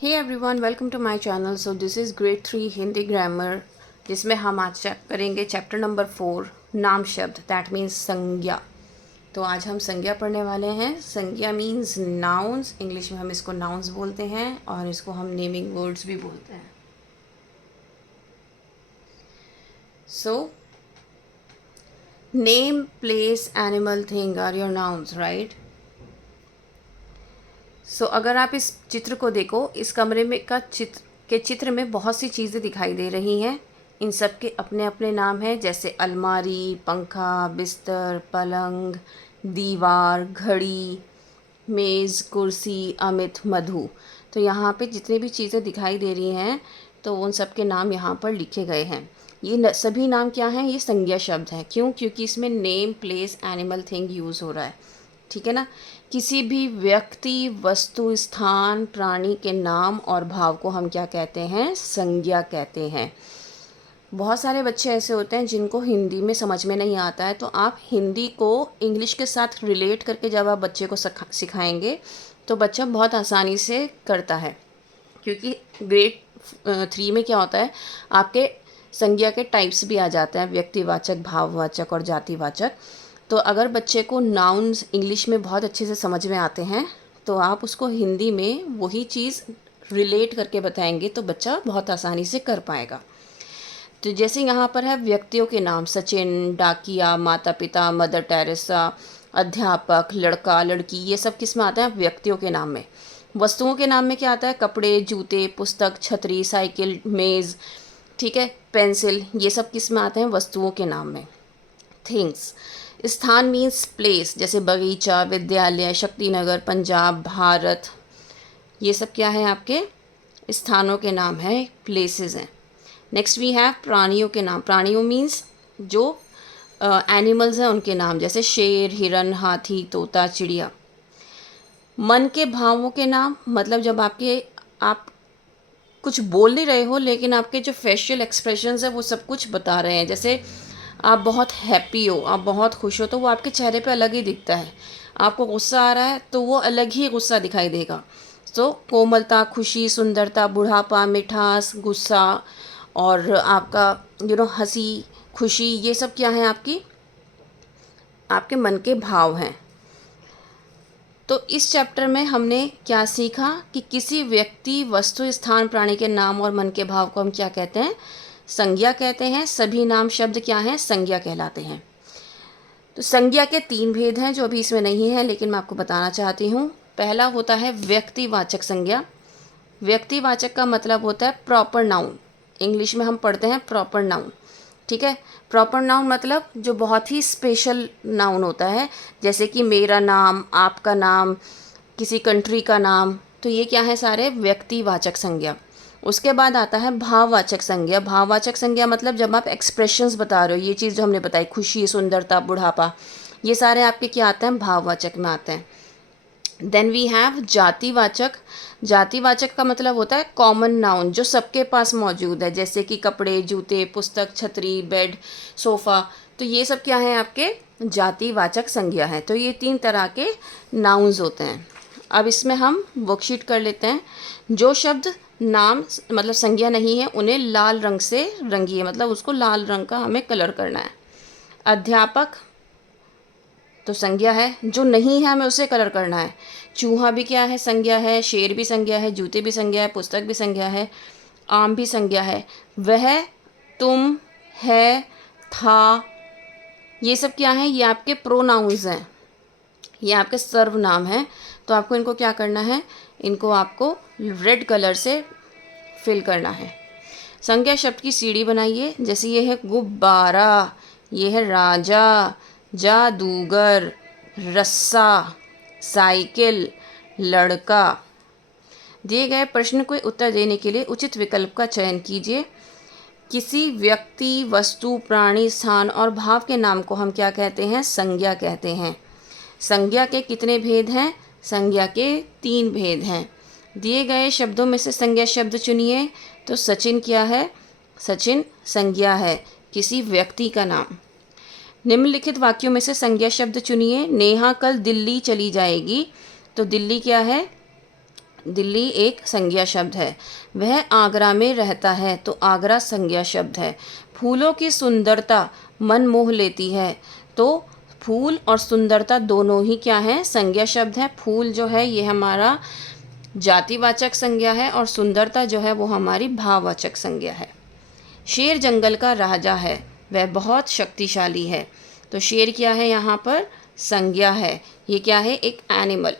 Hey everyone, welcome to my channel. So this is grade 3 Hindi grammar, जिसमें हम आज करेंगे चैप्टर नंबर 4 नाम शब्द, दैट मीन्स संज्ञा। तो आज हम संज्ञा पढ़ने वाले हैं। संज्ञा मीन्स नाउन्स, इंग्लिश में हम इसको नाउन्स बोलते हैं और इसको हम नेमिंग वर्ड्स भी बोलते हैं। So name, place, animal, thing are your nouns, right. अगर आप इस चित्र को देखो, इस कमरे में का चित्र में बहुत सी चीज़ें दिखाई दे रही हैं। इन सब के अपने अपने नाम हैं, जैसे अलमारी, पंखा, बिस्तर, पलंग, दीवार, घड़ी, मेज़, कुर्सी, अमित, मधु। तो यहाँ पे जितनी भी चीज़ें दिखाई दे रही हैं, तो उन सब के नाम यहाँ पर लिखे गए हैं। ये सभी नाम क्या हैं? ये संज्ञा शब्द हैं। क्यों? क्योंकि इसमें name, place, animal, thing use हो रहा है। ठीक है ना। किसी भी व्यक्ति, वस्तु, स्थान, प्राणी के नाम और भाव को हम क्या कहते हैं? संज्ञा कहते हैं। बहुत सारे बच्चे ऐसे होते हैं जिनको हिंदी में समझ में नहीं आता है, तो आप हिंदी को इंग्लिश के साथ रिलेट करके जब आप बच्चे को सिखाएंगे तो बच्चा बहुत आसानी से करता है। क्योंकि ग्रेड 3 में क्या होता है, आपके संज्ञा के टाइप्स भी आ जाते हैं, व्यक्तिवाचक, भाववाचक और जातिवाचक। तो अगर बच्चे को नाउन्स इंग्लिश में बहुत अच्छे से समझ में आते हैं, तो आप उसको हिंदी में वही चीज़ रिलेट करके बताएंगे तो बच्चा बहुत आसानी से कर पाएगा। तो जैसे यहाँ पर है व्यक्तियों के नाम, सचिन, डाकिया, माता पिता, मदर टेरेसा, अध्यापक, लड़का, लड़की, ये सब किस में आता है? व्यक्तियों के नाम में। वस्तुओं के नाम में क्या आता है? कपड़े, जूते, पुस्तक, छतरी, साइकिल, मेज़, ठीक है, पेंसिल, ये सब किस में आते हैं? वस्तुओं के नाम में। थिंग्स, स्थान मीन्स प्लेस, जैसे बगीचा, विद्यालय, शक्तिनगर, पंजाब, भारत, ये सब क्या है? आपके स्थानों के नाम है, प्लेसेस हैं। नेक्स्ट वी हैव प्राणियों के नाम। प्राणियों मीन्स जो एनिमल्स हैं उनके नाम, जैसे शेर, हिरन, हाथी, तोता, चिड़िया। मन के भावों के नाम, मतलब जब आप कुछ बोल नहीं रहे हो लेकिन आपके जो फेशियल एक्सप्रेशंस है वो सब कुछ बता रहे हैं। जैसे आप बहुत हैप्पी हो, आप बहुत खुश हो, तो वो आपके चेहरे पे अलग ही दिखता है। आपको गुस्सा आ रहा है तो वो अलग ही गुस्सा दिखाई देगा। तो कोमलता, खुशी, सुंदरता, बुढ़ापा, मिठास, गुस्सा और आपका हंसी, खुशी, ये सब क्या है? आपके मन के भाव हैं। तो इस चैप्टर में हमने क्या सीखा कि किसी व्यक्ति, वस्तु, स्थान, प्राणी के नाम और मन के भाव को हम क्या कहते हैं? संज्ञा कहते हैं। सभी नाम शब्द क्या हैं? संज्ञा कहलाते हैं। तो संज्ञा के 3 भेद हैं जो अभी इसमें नहीं है, लेकिन मैं आपको बताना चाहती हूँ। पहला होता है व्यक्तिवाचक संज्ञा। व्यक्तिवाचक का मतलब होता है प्रॉपर नाउन। इंग्लिश में हम पढ़ते हैं प्रॉपर नाउन, ठीक है। प्रॉपर नाउन मतलब जो बहुत ही स्पेशल नाउन होता है, जैसे कि मेरा नाम, आपका नाम, किसी कंट्री का नाम। तो ये क्या है? सारे व्यक्तिवाचक संज्ञा। उसके बाद आता है भाववाचक संज्ञा। भाववाचक संज्ञा मतलब जब आप एक्सप्रेशंस बता रहे हो, ये चीज़ जो हमने बताई, खुशी, सुंदरता, बुढ़ापा, ये सारे आपके क्या आते हैं? भाववाचक में आते हैं। देन वी हैव जातिवाचक। जातिवाचक का मतलब होता है कॉमन नाउन, जो सबके पास मौजूद है, जैसे कि कपड़े, जूते, पुस्तक, छतरी, बेड, सोफ़ा। तो ये सब क्या है? आपके जातिवाचक संज्ञा है। तो ये 3 तरह के नाउन्स होते हैं। अब इसमें हम वर्कशीट कर लेते हैं। जो शब्द नाम मतलब संज्ञा नहीं है, उन्हें लाल रंग से रंगिए, मतलब उसको लाल रंग का हमें कलर करना है। अध्यापक तो संज्ञा है, जो नहीं है हमें उसे कलर करना है। चूहा भी क्या है? संज्ञा है। शेर भी संज्ञा है। जूते भी संज्ञा है। पुस्तक भी संज्ञा है। आम भी संज्ञा है। वह, तुम, है, था, ये सब क्या है? ये आपके प्रोनाउंस हैं, ये आपके सर्वनाम हैं। तो आपको इनको क्या करना है? इनको आपको रेड कलर से फिल करना है। संज्ञा शब्द की सीढ़ी बनाइए। जैसे ये है गुब्बारा, ये है राजा, जादूगर, रस्सा, साइकिल, लड़का। दिए गए प्रश्न को उत्तर देने के लिए उचित विकल्प का चयन कीजिए। किसी व्यक्ति, वस्तु, प्राणी, स्थान और भाव के नाम को हम क्या कहते हैं? संज्ञा कहते हैं। संज्ञा के कितने भेद हैं? संज्ञा के 3 भेद हैं। दिए गए शब्दों में से संज्ञा शब्द चुनिए। तो सचिन क्या है? सचिन संज्ञा है, किसी व्यक्ति का नाम। निम्नलिखित वाक्यों में से संज्ञा शब्द चुनिए। नेहा कल दिल्ली चली जाएगी। तो दिल्ली क्या है? दिल्ली एक संज्ञा शब्द है। वह आगरा में रहता है, तो आगरा संज्ञा शब्द है। फूलों की सुंदरता मन मोह लेती है, तो फूल और सुंदरता दोनों ही क्या है, संज्ञा शब्द है। फूल जो है ये हमारा जातिवाचक संज्ञा है और सुंदरता जो है वो हमारी भाववाचक संज्ञा है। शेर जंगल का राजा है, वह बहुत शक्तिशाली है। तो शेर क्या है, यहाँ पर संज्ञा है। ये क्या है, एक एनिमल।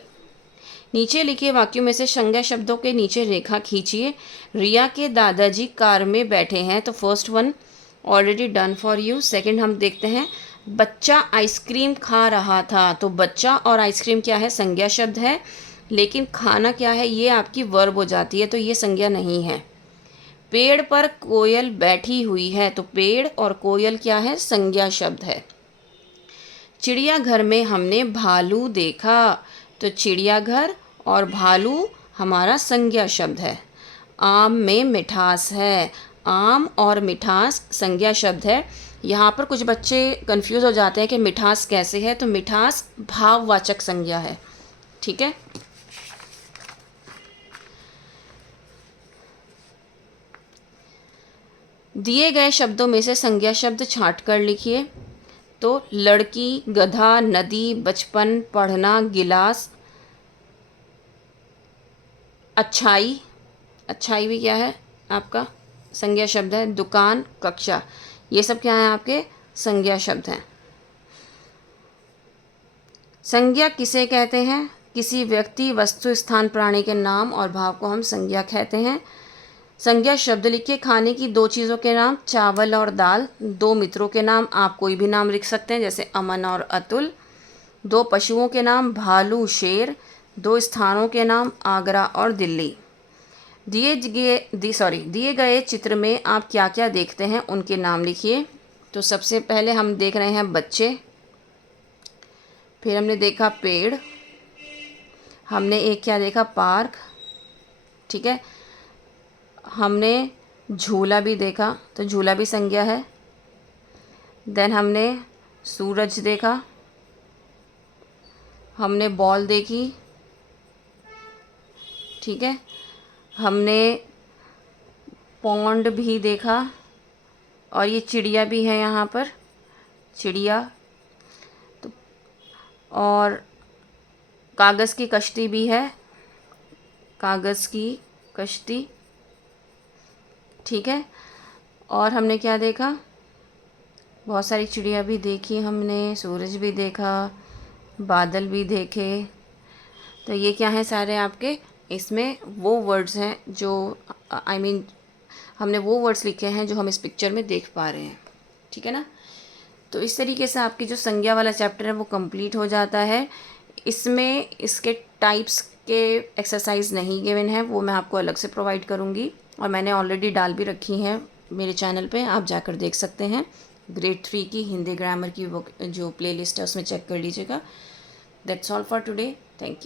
नीचे लिखे वाक्यों में से संज्ञा शब्दों के नीचे रेखा खींचिए। रिया के दादाजी कार में बैठे हैं, तो first one already done for you. Second हम देखते हैं, बच्चा आइसक्रीम खा रहा था, तो बच्चा और आइसक्रीम क्या है, संज्ञा शब्द है, लेकिन खाना क्या है, ये आपकी वर्ब हो जाती है, तो ये संज्ञा नहीं है। पेड़ पर कोयल बैठी हुई है, तो पेड़ और कोयल क्या है, संज्ञा शब्द है। चिड़ियाघर में हमने भालू देखा, तो चिड़ियाघर और भालू हमारा संज्ञा शब्द है। आम में मिठास है, आम और मिठास संज्ञा शब्द है। यहाँ पर कुछ बच्चे कंफ्यूज हो जाते हैं कि मिठास कैसे है, तो मिठास भाववाचक संज्ञा है। ठीक है, दिए गए शब्दों में से संज्ञा शब्द छांट कर लिखिए। तो लड़की, गधा, नदी, बचपन, पढ़ना, गिलास, अच्छाई, अच्छाई भी क्या है आपका संज्ञा शब्द है। दुकान, कक्षा, ये सब क्या है आपके संज्ञा शब्द हैं। संज्ञा किसे कहते हैं, किसी व्यक्ति, वस्तु, स्थान, प्राणी के नाम और भाव को हम संज्ञा कहते हैं। संज्ञा शब्द लिखिए। खाने की दो चीज़ों के नाम, चावल और दाल। दो मित्रों के नाम, आप कोई भी नाम लिख सकते हैं, जैसे अमन और अतुल। दो पशुओं के नाम, भालू, शेर। दो स्थानों के नाम, आगरा और दिल्ली। दिए गए चित्र में आप क्या क्या देखते हैं, उनके नाम लिखिए। तो सबसे पहले हम देख रहे हैं बच्चे, फिर हमने देखा पेड़, हमने एक क्या देखा, पार्क। ठीक है, हमने झूला भी देखा, तो झूला भी संज्ञा है। देन हमने सूरज देखा, हमने बॉल देखी। ठीक है, हमने पॉन्ड भी देखा, और ये चिड़िया भी है यहाँ पर, चिड़िया। तो और कागज़ की कश्ती भी है, कागज़ की कश्ती। ठीक है, और हमने क्या देखा, बहुत सारी चिड़िया भी देखी हमने, सूरज भी देखा, बादल भी देखे। तो ये क्या है सारे आपके, इसमें वो वर्ड्स हैं जो हमने वो वर्ड्स लिखे हैं जो हम इस पिक्चर में देख पा रहे हैं। ठीक है ना। तो इस तरीके से आपकी जो संज्ञा वाला चैप्टर है वो कंप्लीट हो जाता है। इसमें इसके टाइप्स के एक्सरसाइज नहीं गिवन है, वो मैं आपको अलग से प्रोवाइड करूँगी, और मैंने ऑलरेडी डाल भी रखी हैं मेरे चैनल पे, आप जाकर देख सकते हैं। ग्रेड 3 की हिंदी ग्रामर की वो जो प्लेलिस्ट है उसमें चेक कर लीजिएगा। That's all for today, thank you.